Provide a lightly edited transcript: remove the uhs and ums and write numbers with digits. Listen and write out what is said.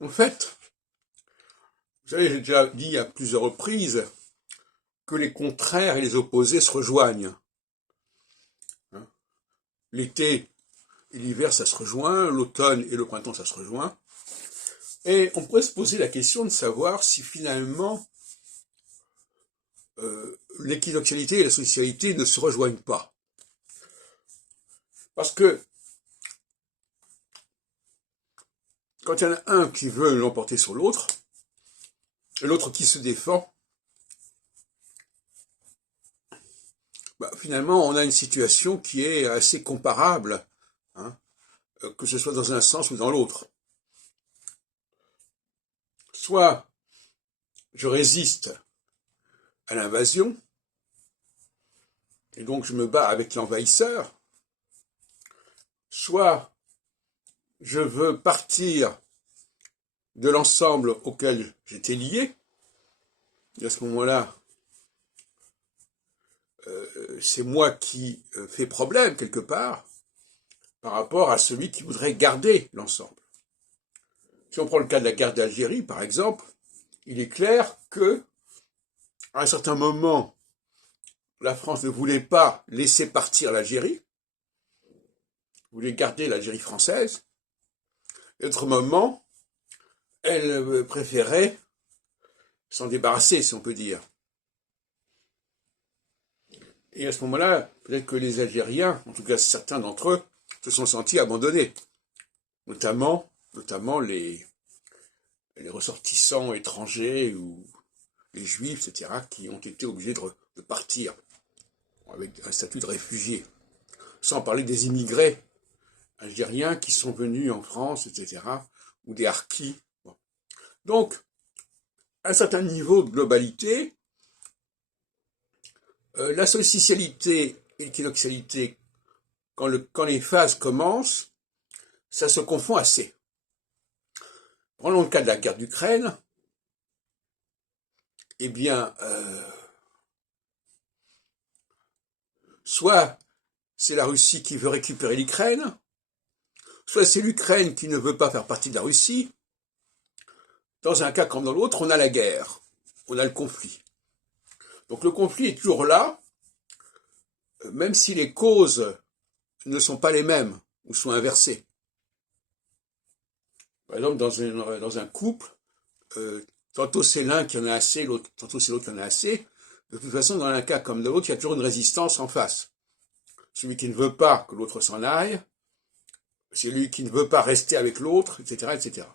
En fait, vous savez, j'ai déjà dit à plusieurs reprises que les contraires et les opposés se rejoignent. Hein. L'été et l'hiver, ça se rejoint, l'automne et le printemps, ça se rejoint. Et on pourrait se poser la question de savoir si finalement l'équinoxialité et la socialité ne se rejoignent pas. Parce que quand il y en a un qui veut l'emporter sur l'autre, et l'autre qui se défend, finalement on a une situation qui est assez comparable, hein, que ce soit dans un sens ou dans l'autre. Soit je résiste à l'invasion, et donc je me bats avec l'envahisseur, soit je veux partir de l'ensemble auquel j'étais lié, et à ce moment-là, c'est moi qui fais problème quelque part par rapport à celui qui voudrait garder l'ensemble. Si on prend le cas de la guerre d'Algérie, par exemple, il est clair que, à un certain moment, la France ne voulait pas laisser partir l'Algérie, voulait garder l'Algérie française, et à d'autres moments, elle préférait s'en débarrasser, si on peut dire. Et à ce moment-là, peut-être que les Algériens, en tout cas certains d'entre eux, se sont sentis abandonnés, notamment les ressortissants étrangers ou les juifs, etc., qui ont été obligés de partir avec un statut de réfugiés, sans parler des immigrés algériens qui sont venus en France, etc., ou des harkis. Bon. Donc, à un certain niveau de globalité, la socialité et l'équinoxialité, quand les phases commencent, ça se confond assez. Prenons le cas de la guerre d'Ukraine, eh bien, soit c'est la Russie qui veut récupérer l'Ukraine, soit c'est l'Ukraine qui ne veut pas faire partie de la Russie. Dans un cas comme dans l'autre, on a la guerre, on a le conflit. Donc le conflit est toujours là, même si les causes ne sont pas les mêmes ou sont inversées. Par exemple, dans un couple, tantôt c'est l'un qui en a assez, tantôt c'est l'autre qui en a assez. De toute façon, dans un cas comme dans l'autre, il y a toujours une résistance en face. Celui qui ne veut pas que l'autre s'en aille, c'est lui qui ne veut pas rester avec l'autre, etc., etc.